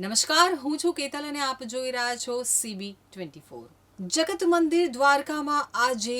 નમસ્કાર, હું છું કેતલ અને આપ જોઈ રહ્યા છો CB twenty four Jagat Mandir દ્વારકામાં આજે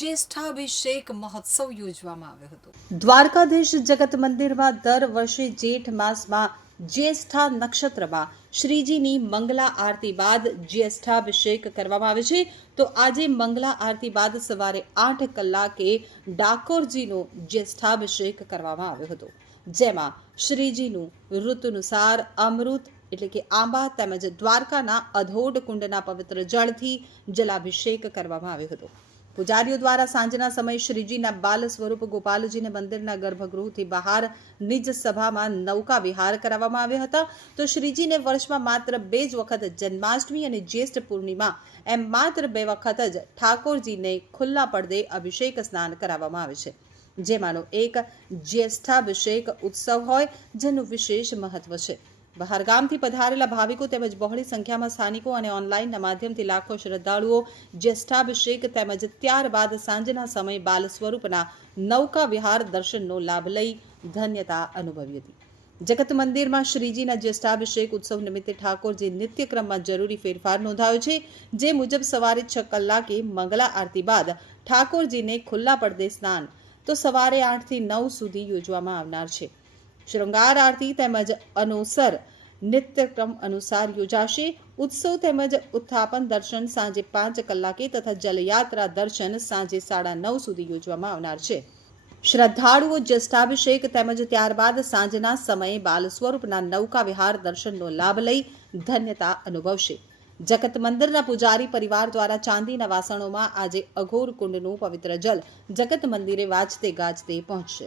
જ્યેષ્ઠાભિષેક મહોત્સવ યોજવામાં આવ્યો હતો. દ્વારકાધીશ જગત મંદિરમાં દર વર્ષે જેઠ માસમાં જ્યેષ્ઠા નક્ષત્રમાં શ્રીજીની મંગલા આરતી બાદ જ્યેષ્ઠાભિષેક કરવામાં આવે છે. તો આજે મંગલા આરતી બાદ સવારે આઠ કલાકે ડાકોરજીનો જ્યેષ્ઠાભિષેક કરવામાં આવ્યો હતો. જેમાં શ્રીજીનું ઋતુનુસાર અમૃત એટલે કે આંબા તેમજ દ્વારકાના અધોડ કુંડના પવિત્ર જળથી જલાભિષેક કરવામાં આવ્યો હતો. પૂજારીઓ દ્વારા સાંજના સમયે શ્રીજીના બાલ સ્વરૂપ ગોપાલજીને મંદિરના ગર્ભગૃહથી બહાર નિજ સભામાં નૌકા વિહાર કરાવવામાં આવ્યા હતા. તો શ્રીજીને વર્ષમાં માત્ર બે જ વખત જન્માષ્ટમી અને જ્યેષ્ઠ પૂર્ણિમા એમ માત્ર બે વખત જ ઠાકોરજીને ખુલ્લા પડદે અભિષેક સ્નાન કરાવવામાં આવે છે. જેમાંનો એક જ્યેષ્ઠાભિષેક ઉત્સવ હોય, જેનું વિશેષ મહત્વ છે. બહારગામથી પધારેલા ભાવિકો તેમજ બહોળી સંખ્યામાં સ્થાનિકો અને ઓનલાઈનના માધ્યમથી લાખો શ્રદ્ધાળુઓ જ્યેષ્ઠાભિષેક તેમજ ત્યારબાદ સાંજના સમયે બાલ સ્વરૂપના નૌકા વિહાર દર્શનનો લાભ લઈ ધન્યતા અનુભવી હતી. જગત મંદિરમાં શ્રીજીના જ્યેષ્ઠાભિષેક ઉત્સવ નિમિત્તે ઠાકોરજી નિત્યક્રમમાં જરૂરી ફેરફાર નોંધાયો છે, જે મુજબ સવારે છ કલાકે મંગલા આરતી બાદ ઠાકોરજીને ખુલ્લા પડદે સ્નાન, તો સવારે આઠથી નવ સુધી યોજવામાં આવનાર છે. શૃંગાર આરતી તેમજ અનુસર નિત્યક્રમ અનુસાર યોજાશે. ઉત્સવ તેમજ ઉત્થાપન દર્શન સાંજે પાંચ કલાકે તથા જલયાત્રા દર્શન સાંજે સાડા નવ સુધી યોજવામાં આવનાર છે. શ્રદ્ધાળુઓ જ્યેષ્ઠાભિષેક તેમજ ત્યારબાદ સાંજના સમયે બાલ સ્વરૂપના નૌકા વિહાર દર્શનનો લાભ લઈ ધન્યતા અનુભવશે. જગત મંદિરના પૂજારી પરિવાર દ્વારા ચાંદીના વાસણોમાં આજે અઘોર કુંડનું પવિત્ર જલ જગત મંદિરે વાજતે ગાજતે પહોંચશે.